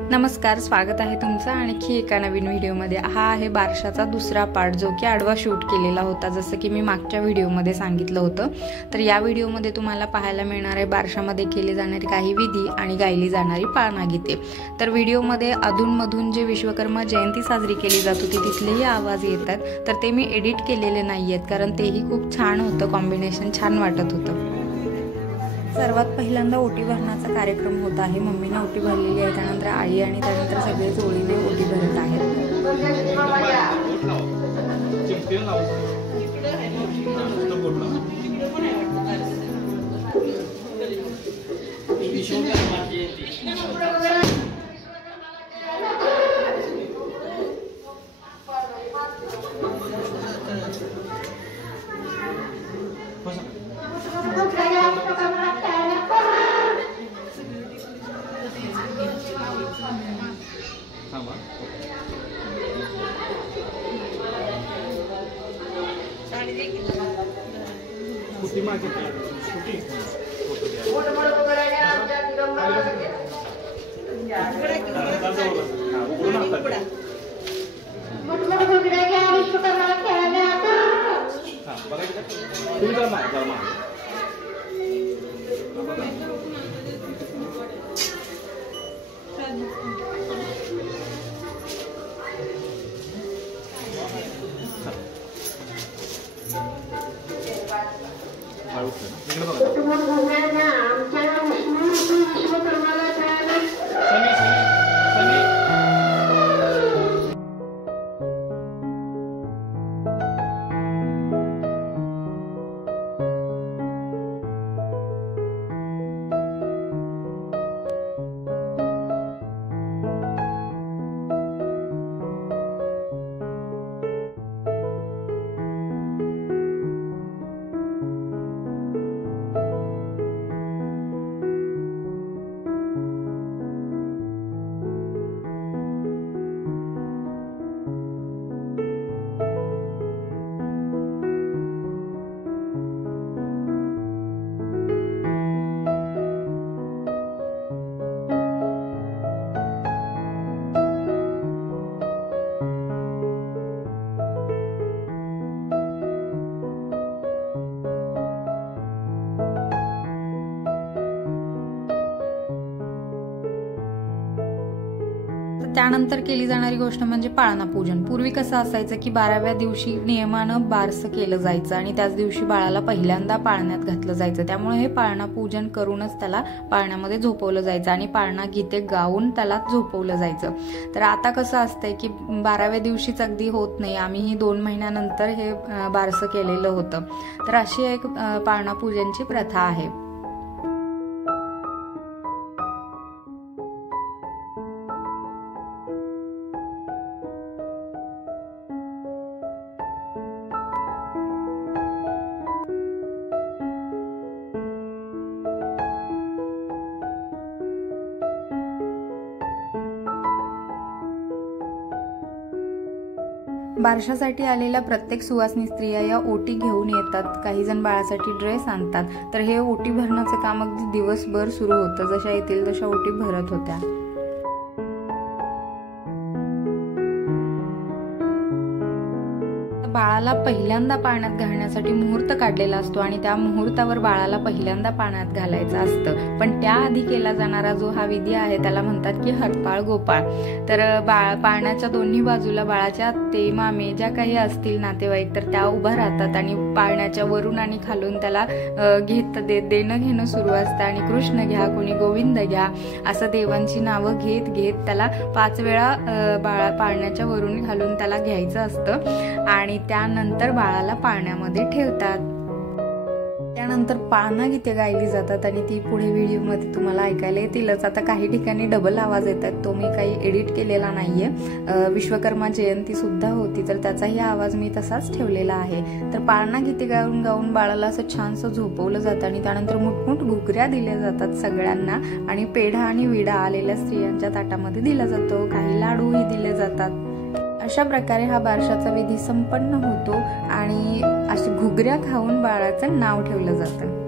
नमस्कार, स्वागत आहे तुमचं आणखी एका नवीन व्हिडिओमध्ये। हा आहे बारशाचा दुसरा पार्ट जो की आडवा शूट केलेला होता, जसं की मी मागच्या व्हिडिओमध्ये सांगितलं होतं। तर या व्हिडिओमध्ये तुम्हाला पाहायला मिळणार आहे बारशामध्ये केले जाणारे काही विधी आणि गायली जाणारी पाळणा गीते। तर व्हिडिओमध्ये अधूनमधून जे विश्वकर्मा जयंती साजरी केली जात होती तिथलेही आवाज येतात, तर ते मी एडिट केलेले नाही आहेत कारण तेही खूप छान होतं, कॉम्बिनेशन छान वाटत होतं। सर्वात पहिल्यांदा ओटी भरण्याचा कार्यक्रम होत आहे। मम्मीने ओटी भरलेली आहे, त्यानंतर आई आणि त्यानंतर सगळे जोडीने ओटी भरत आहेत। त्यानंतर केली जाणारी गोष्ट म्हणजे पाळणा पूजन। पूर्वी कसं असायचं की 12व्या दिवशी नियमानं बारसं केलं जायचं आणि त्याच दिवशी बाळाला पहिल्यांदा पाळण्यात घातलं जायचं, त्यामुळे हे पाळणा पूजन करूनच त्याला पाळण्यामध्ये झोपवलं जायचं आणि पाळणा गीते गाऊन त्याला झोपवलं जायचं। तर आता कसं असतंय की 12व्या दिवशीच अगदी होत नाही, आम्हीही 2 महिन्यानंतर हे बारसं केलेलं होतं। तर अशी एक पाळणा पूजनची प्रथा आहे। बारशासाठी आलेल्या प्रत्येक सुवासिनी स्त्रिया या ओटी घेऊन येतात। काही जण बाळासाठी ड्रेस आणतात। तर हे ओटी भरण्याचं काम अगदी दिवसभर सुरू होतं, जशा येतील तशा ओटी भरत होत्या। बाळाला पहिल्यांदा पाण्यात घालण्यासाठी मुहूर्त काढलेला असतो आणि त्या मुहूर्तावर बाळाला पहिल्यांदा पाण्यात घालायचं असतं। पण त्याआधी केला जाणारा जो हा विधी आहे त्याला म्हणतात की हरपाळ गोपाळ। तर पाळण्याच्या दोन्ही बाजूला बाळाच्या ते मामे ज्या काही असतील नातेवाईक तर त्या उभा राहतात आणि पाळण्याच्या वरून आणि खालून त्याला देणं घेणं सुरू असतं आणि कृष्ण घ्या, कोणी गोविंद घ्या असं देवांची नावं घेत घेत त्याला 5 वेळा पाळण्याच्या वरून घालून त्याला घ्यायचं असतं आणि त्यानंतर बाळाला पाळण्यामध्ये ठेवतात। त्यानंतर पाळणा गीते गायली जातात आणि ती पुढे व्हिडिओमध्ये तुम्हाला ऐकायला येतीलच। आता काही ठिकाणी डबल आवाज येतात, तो मी काही एडिट केलेला नाहीये। विश्वकर्मा जयंती सुद्धा होती तर त्याचाही आवाज मी तसाच ठेवलेला आहे। तर पाळणा गीते गाऊन गाऊन बाळाला असं छानसं झोपवलं जातं आणि त्यानंतर मुठमुठ घुगऱ्या दिल्या जातात सगळ्यांना आणि पेढा आणि विडा आलेल्या स्त्रियांच्या ताटामध्ये दिला जातो, काही लाडूही दिले जातात। अशा प्रकारे हा बारशाचा विधी संपन्न होतो आणि अशी घुगऱ्या खाऊन बाळाचं नाव ठेवलं जातं।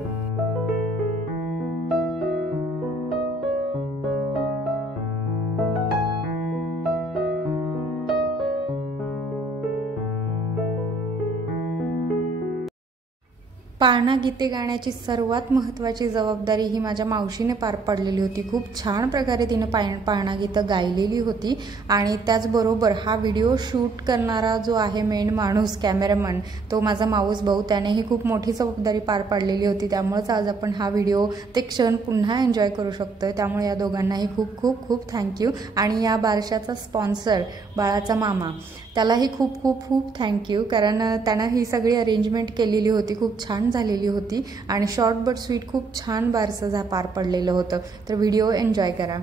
पाळणा गीते गाण्याची सर्वात महत्त्वाची जबाबदारी ही माझ्या मावशीने पार पाडलेली होती। खूप छान प्रकारे तिने पाळणा गीतं गायलेली होती आणि त्याचबरोबर हा व्हिडिओ शूट करणारा जो आहे मेन माणूस कॅमेरामन तो माझा माऊस भाऊ, त्यानेही खूप मोठी जबाबदारी पार पाडलेली होती। त्यामुळेच आज आपण हा व्हिडिओ ते क्षण पुन्हा एन्जॉय करू शकतो। त्यामुळे या दोघांनाही खूप खूप खूप थँक्यू। आणि या बारशाचा स्पॉन्सर बाळाचा मामा, त्यालाही खूप खूप खूप थँक्यू, कारण त्यानं ही सगळी अरेंजमेंट केलेली होती, खूप छान झालेली होती आणि शॉर्ट बट स्वीट खूप छान बारसं पार पडलेलं होतं। तर व्हिडिओ एन्जॉय करा।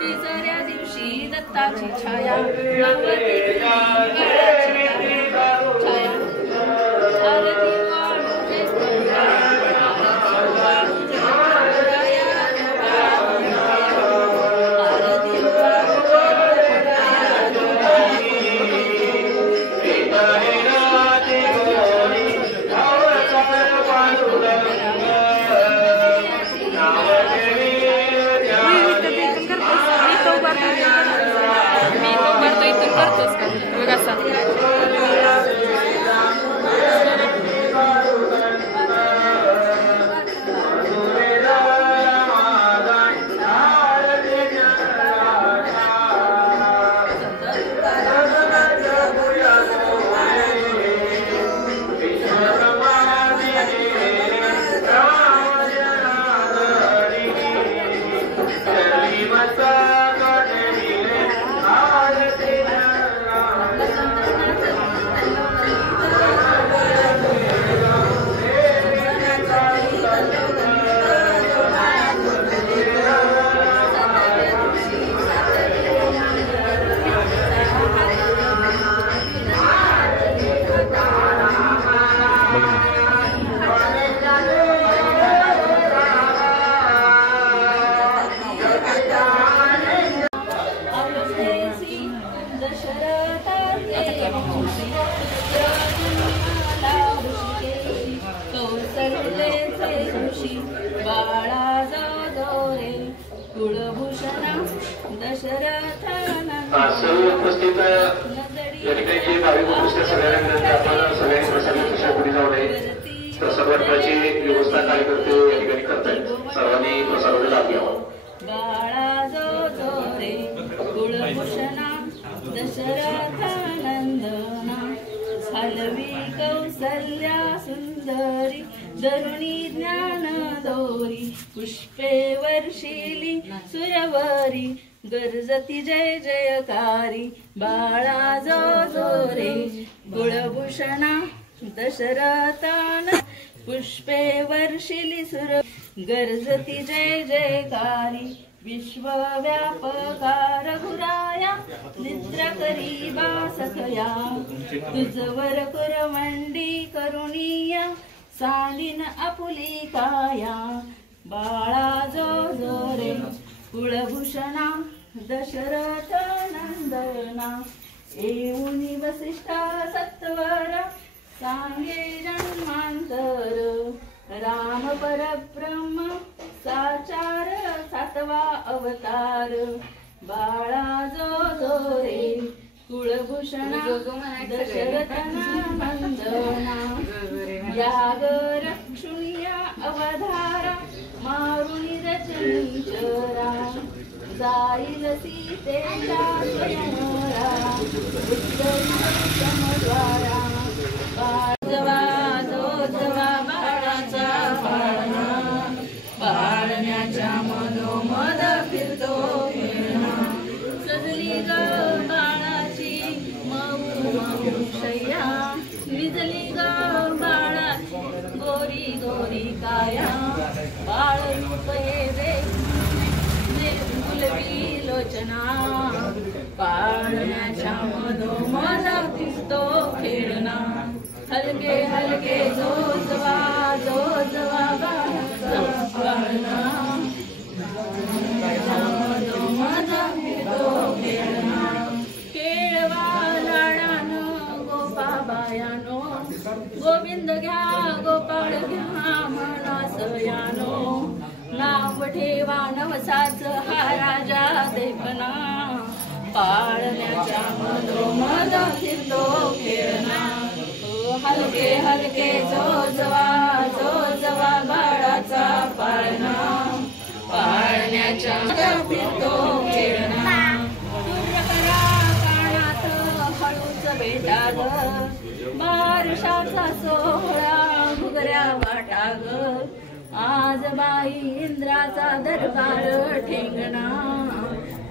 तिसऱ्या दिवशी दत्ताची छाया सर्व उपस्थित या ठिकाणी भाविक उपस्थित सगळ्यांना विनंती, आपण सगळ्यांनी प्रसादाच्या पुढे जाऊ नये। प्रसाद वाटपाची व्यवस्था कार्यकर्ते या ठिकाणी करतायत, सर्वांनी प्रसादाचा लाभ घ्यावा। बाळा जो जो रे कुळभूषणा दशरथानंदना हलवी कौसल्या सुंदरी दरुणी ज्ञान दोरी पुष्पे वर्षिली सुरवरी गरजती जय जयकारी बाळा जो जो रे कुळभूषणा दशरथान पुष्पे वर्षिली सुर गरजती जय जयकारी विश्वव्यापका रघुराया निद्रा करी बासखया तुझवर कुरवंडी करुणीया सांडिन आपुली काया बाळा जो जो रे कुळभूषणा दशरथ नंदना येऊनी वसिष्ठा सत्वरा सांगे जन्मांतर राम परब्रह्म साचार सातवा अवतार बाळा जो जो रे कुळभूषणा दशरथना वंदना याग रक्षुनिया अवधारा मारुनी रचनीचरा जाईल सीतेला स्वयंवरा समद्वारा बाळजवा जो जवा बाळाचा पाळणा शय्या निजली ग बाळा गोरी गोरी काया बाळ रूप हे गुलबी लोचना पाळण्याच्या मधोमध फिरतो खेळणा हलके हलके जोजवा जोजवा बाळाचा पाळणा मधोमध फिरतो खेळणा खेळवा लाडानं गोपाबायानो गोविंद घ्या गोपाळ घ्या मनासयानो नाव ठेवा नवसाच हा राजा देखना पाळण्याच्या मधोमध फिरतो खेळणा हलके हलके जोजवा जोजवा बाळाचा पाळणा पाळण्याच्या फिरतो खेळणा सूर्यकरा कानात हळूच बेटा ग बारशाचा सोहळा घुगऱ्या वाटा ग आज बाई इंद्राचा दरबार ठेंगणा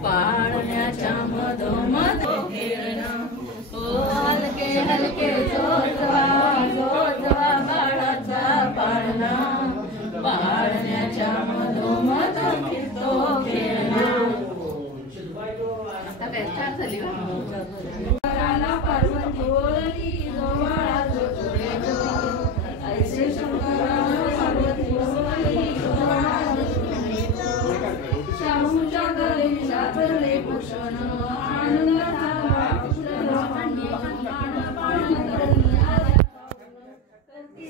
पाळण्याच्या मधोमध खेळणा हलके हलके जोजवा जोजवा बाळाचा पाळणा पाळण्याच्या मधोमध फिरतो खेळणा आता काय छान झाली पार्वती बोलली जो बाळा जो जोडे जो ऐसे शंकराला पार्वती बोलली जो बाळा जो जोडे जो शाहूच्या घरी साचले भूषण आनंद झाला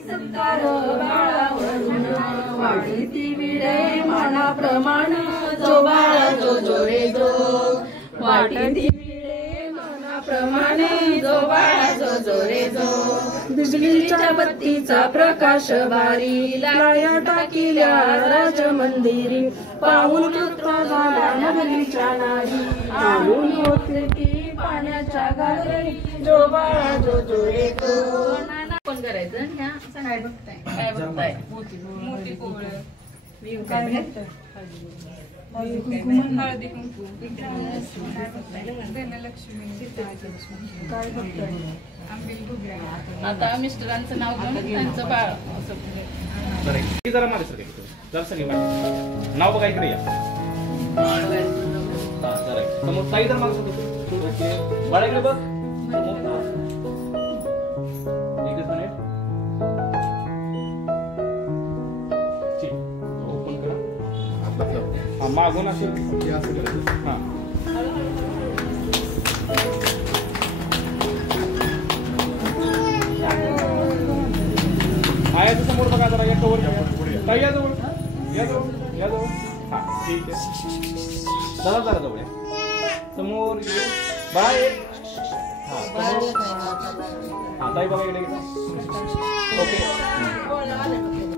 सत्कार बाळावरून वाढती विडे मनाप्रमाण जो बाळा जो जोडे जो वाढती विडे मनाप्रमाणे जो बाळा जो जोडे जो बिजलीच्या बत्तीचा प्रकाश भारी लाया टाकिल्या राजमंदिरी पाहून पुत्र झाला नगरीच्या नारी पाहून होते ती पाण्याच्या घागरी जो बाळा जो जोडे जो कोण करायचं ह्या काय बघताय काय बघताय मोती कोवळ काय बघताय हळदी कुंकू काय बघताय आता मिस्टरांचं नाव घेऊन त्यांचं बाळ असं जरा मागे सर जरा सगळी नाव बघा इकडे या मग ताई जर मागे बाळा इकडे बघ मागून असेल हा आयाच्या समोर बघा जरा या कवर ताई या जवळ या जवळ या जवळ हा ठीक आहे जरा जरा जवळ समोर बाय हा ताई बघा इकडे ओके